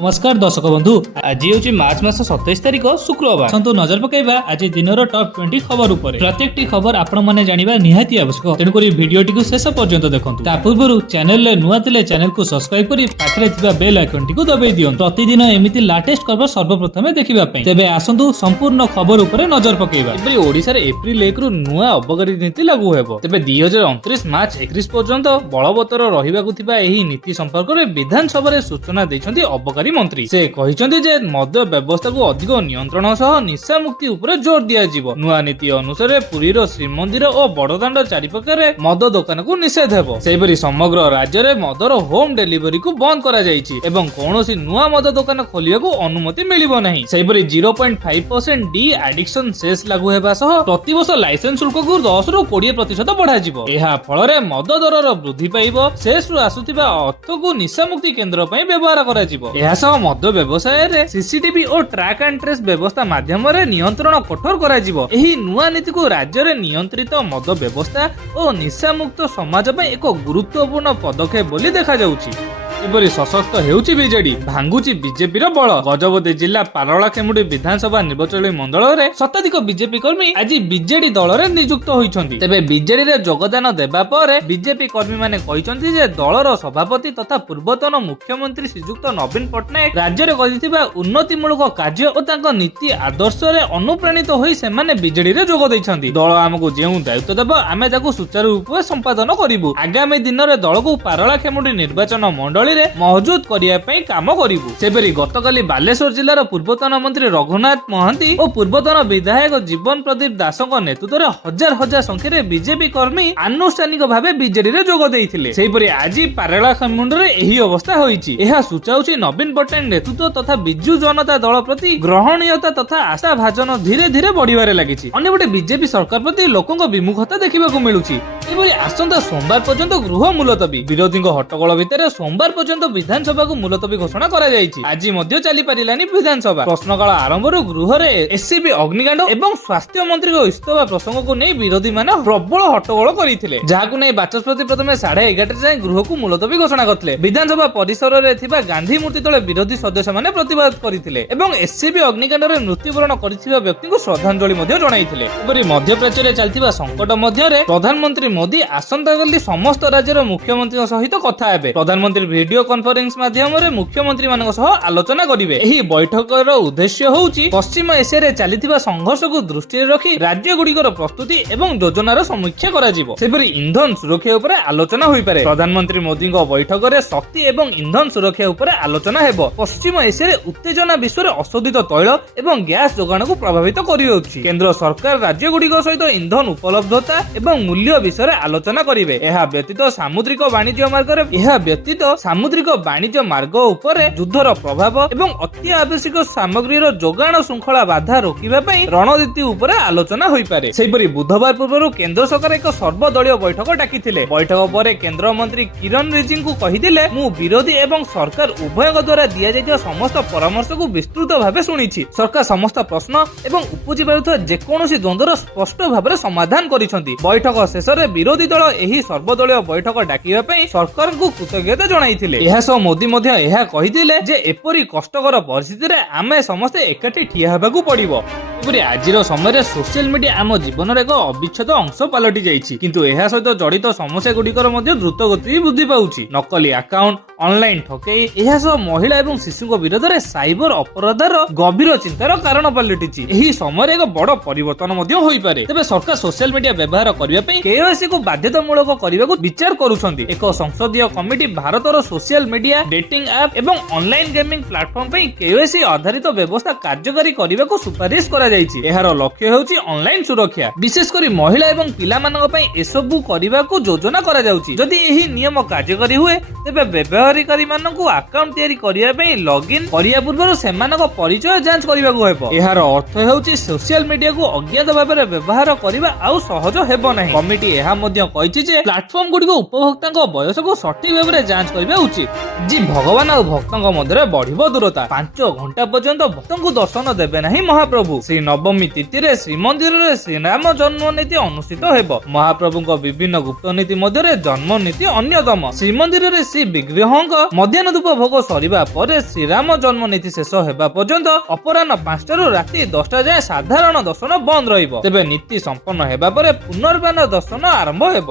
नमस्कार दर्शक बंधु आज हूँ मार्च मास 27 तारिख शुक्रवार। आसतु नजर पकेबा आज दिनर टॉप 20 खबर उपर। प्रत्येक खबर आपण माने जानिबा निहाती आवश्यक, तेणुक भिडियोटी को शेष पर्यंत देखंतु। ता पूर्व चैनल रे नुआ थिले चैनल को सब्सक्राइब करी पाखरे थिबा बेल आइकन टी को दबाई दियन प्रतिदिन एमिति लेटेस्ट खबर सर्वप्रथमे देखिबा पई। तेबे आसंतु संपूर्ण खबर उपर नजर पकेबा। एबे ओडिसा रे एप्रिल 1 रु नुआ अबकारी नीति लागू हेबो। तेबे 2029 मार्च 31 पर्यंत बलवत्तर रहिबाकु थिबा एही नीति संपर्क रे विधानसभा रे सूचना दैछन्ती अबकारी मंत्री। से कहिसंती जे मद व्यवस्था को अधिक नियंत्रण सह निशा मुक्ति उपरे जोर दिया जिवो। नुआ नीति अनुसार पुरी रो श्रीमंदिर और बड़दाण्ड चारिपाखरे मद दुकान को निषेध हेबो। सेहिपरि समग्र राज्य रे मदर होम डिलीवरी को बंद करा जायछि एवं कोनोसी नुआ मद दुकान खोलिया को अनुमति मिलिबो नाही। सेहिपरि 0.5% डी एडिक्शन सेस लागू हेबा सह प्रति वर्ष लाइसेंस शुल्क को 10 रु 20% बढ़ा जिवो। एहा फल रे मद दर रो वृद्धि पाइबो। सेस रु आसुतिबा अर्थ को निशा मुक्ति केंद्र पई व्यवहार करा जिवो। एहा सह मद व्यवसाय रे सीसीटीवी और ट्रैक एंड ट्रेस व्यवस्था माध्यम रे नियंत्रण कठोर करा जिवो। एही नुआ नीति को राज्य रे नियंत्रित मद व्यवस्था और निशा मुक्त समाज पई एक गुरुत्वपूर्ण पदक्षेप बोली देखा जाउछि। एपरि सशक्त हेउछि बीजेडी, भांगुछि बीजेपी रो बळ। गजपति जिला पारला खेमुडी विधानसभा निर्वाचन मंडल रे शताधिक बीजेपी कर्मी आज बीजेडी दल रे नियुक्त होइछन्ति। तेबे बीजेडी रे योगदान देबा परे बीजेपी कर्मी माने कहिछन्ति जे दलर सभापति तथा पूर्वतन मुख्यमंत्री श्रीयुक्त नवीन पटनायक राज्य रे करिथिबा उन्नतिमूलक कार्य और तांको नीति आदर्श रे अनुप्राणित होई से माने बीजेडी रे जोग दैछन्ति। दल हमकु जेउ दायित्व देबो आमे ताकु सुचारू रूपे संपादन करिवु। आगामी दिन रे दल को पारला खेमुडी निर्वाचन मंडल मौजूद करिया पई काम करिवु। सेबरी गतकाली बालेश्वर जिल्लार पूर्वतन मंत्री रघुनाथ महांती और पूर्वतन विधायक जीवन प्रदीप दासଙ୍କ नेतृत्व हजार हजार संख्या रे बीजेपी कर्मी आनुष्ठानिक भावे बीजेडी रे जोग देइथिले। सेहिपरि आजि पारेला खमुंड रे एही अवस्था होईछि। एहा सूचाउछि नवीन पटनायक नेतृत्व तथा बिजू जनता दल प्रति ग्रहणीयता तथा आशा भाजन धीरे धीरे बढ़िबारे लागिछि। अन्यबटे बीजेपी सरकार प्रति लोकଙ୍କ विमुखता देखिबाकू मिलुछि। सेहिपरि आसंता सोमवार पर्यंत गृह मुलतवी। विरोधीଙ୍କ हट्टगोल भितर सोमवार पर्यंत विधानसभा को मुलतवी घोषणा करा जायछि। आज मध्य चली पारिलानी विधानसभा। प्रश्नकाल आरंभ रु गृह रे एससीबी अग्निकांड एवं स्वास्थ्य मंत्री को इस्तीफा प्रसंग को नै विरोधी माने प्रबल हट्टगोल करिथिले, जाहाकू नै बाचस्पति प्रथमे 11:30 जाय गृह को मुलतवी घोषणा करथिले। विधानसभा परिसर रे थिबा गांधी मूर्ति तळे विरोधी सदस्य माने प्रतिवाद करिथिले एवं एससीबी अग्निकांड रे मृत्युवरण करिथिबा व्यक्ति को श्रद्धांजलि मध्ये जणाइथिले। एपरि मध्यप्राच्य रे चलथिबा संकट मध्ये रे प्रधानमंत्री मोदी आसंता काली समस्त राज्यर मुख्यमंत्री सहित कथा हेबे। प्रधानमंत्री वीडियो कॉन्फ्रेंस माध्यम रे मुख्यमंत्री मानक सह आलोचना करिवे। एही बैठकर उद्देश्य होउची पश्चिम एशिया रे चलिथिबा संघर्ष को दृष्टि रे रखी राज्य गुडीकर प्रस्तुति एवं योजनार समीक्षा करा जिवो। सेपरि ईंधन सुरक्षा उपरे आलोचना होई पारे। प्रधानमंत्री मोदी को बैठक रे शक्ति एवं ईंधन सुरक्षा उपरे आलोचना हेबो। पश्चिम एशिया रे उत्तेजना विश्व रे अशोधित तैल एवं गैस जोगाण को प्रभावित करियोछि। केंद्र सरकार राज्य गुडीक सहित ईंधन उपलब्धता एवं मूल्य विषय रे आलोचना करिवे। एहा व्यतीत सामुद्रिक वाणिज्य मार्ग मार्ग उपरे युद्धर प्रभाव एवं अति आवश्यक सामग्रीर जोगाण श्रृंखला बाधा रोकिबा पई रणनीति उपरे आलोचना होई पारे। सेहिपरि बुधवार पूर्व केंद्र सरकार एक सर्वदलीय बैठक डाकिथिले। बैठक परे केंद्र मंत्री किरण रिजिजू कहिथिले, मु विरोधी एवं सरकार उभयक द्वारा दिया जायतिबा समस्त परामर्श को विस्तृत भावे सुनिछि। सरकार समस्त प्रश्न एवं उपजि पारुଥିବା जेकोनोसी द्वंद्वर स्पष्ट भाବରେ समाधान करिसंती। बैठक शेष रे विरोधी दल एही सर्वदलीय बैठक डाकिबा पई सरकार को कृतज्ञता जणाइथिले। एहा सो मोदी मध्ये एहा कहिथिले जे एपरि कष्टकर परिस्थिति रे आमे समस्ते एकाठी ठिया हेबाकू पड़िबो। एपरि आजिर समय रे सोशल मीडिया आम जीवन रे एक अविच्छेद अंश पलटि जाइछि, किंतु एहा सहित जड़ित समस्या गुडीकर मध्ये द्रुत गति वृद्धि पाउछि। नकली अकाउंट, ऑनलाइन ठकेई, एहा सह महिला एवं शिशुक विरोध रे साइबर अपराधर गभीर चिंतार कारण पलटिछि। एही समय रे एक बड़ परिवर्तन मध्ये होई पारे। तबे सरकार सोशल मीडिया व्यवहार करिया पई केवाईसी को बाध्यतामूलक करिबाकू विचार करूछन्ति। एक संसदीय कमिटी भारतर सोशल मीडिया, डेटिंग ऐप एवं ऑनलाइन गेमिंग प्लेटफॉर्म पई केवाईसी आधारित व्यवस्था कार्यकारी करिबाकू सुपारिश करा जायछि। एहार लक्ष्य हेउछि ऑनलाइन सुरक्षा, विशेष करी महिला एवं पिलामानक पई एसबु करिबाकू योजना करा जाउछि। जदि एही नियम कार्यकारी हुए तेबे व्यवहारकारी मानकू अकाउंट तयारी करिया पई लॉगिन करिया पूर्व सेमानक परिचय जांच करिबाकू हेबो। एहार अर्थ हेउछि सोशल मीडिया को अज्ञात भाबरे व्यवहार करिबा आउ सहज हेबो नाही। कमिटी एहा मध्ये कहिछि जे प्लेटफॉर्म गुडी को उपभोक्तांक बयस को सठिक भाबरे जांच करिबा उचित। जी भगवान और भक्तों मध्य बढ़िबो दूरता। 5 घंटा पर्यंत भक्तों दर्शन देबे नहीं महाप्रभु। श्री ନବମୀ ତିଥିରେ ଶ୍ରୀମନ୍ଦିରରେ ଶ୍ରୀରାମ ଜନ୍ମ ନୀତି ଅନୁଷ୍ଠିତ ହେବ। ମହାପ୍ରଭୁଙ୍କ ବିଭିନ୍ନ ଗୁପ୍ତ ନୀତି ମଧ୍ୟରେ ଜନ୍ମ ନୀତି ଅନ୍ୟତମ। ଶ୍ରୀମନ୍ଦିରରେ ଶ୍ରୀ ବିଗ୍ରହଙ୍କ ମଧ୍ୟାହ୍ନ ଧୂପ ଭୋଗ ସରିବା ପରେ ଶ୍ରୀରାମ ଜନ୍ମ ନୀତି ଶେଷ ହେବା ପର୍ଯ୍ୟନ୍ତ ଅପରାହ୍ନ 5ଟାରୁ ରାତି 10ଟା ଯାଏଁ ସାଧାରଣ ଦର୍ଶନ ବନ୍ଦ ରହିବ। ତେବେ ନୀତି ସମ୍ପନ୍ନ ହେବା ପରେ ପୁନର୍ବାର ଦର୍ଶନ ଆରମ୍ଭ ହେବ।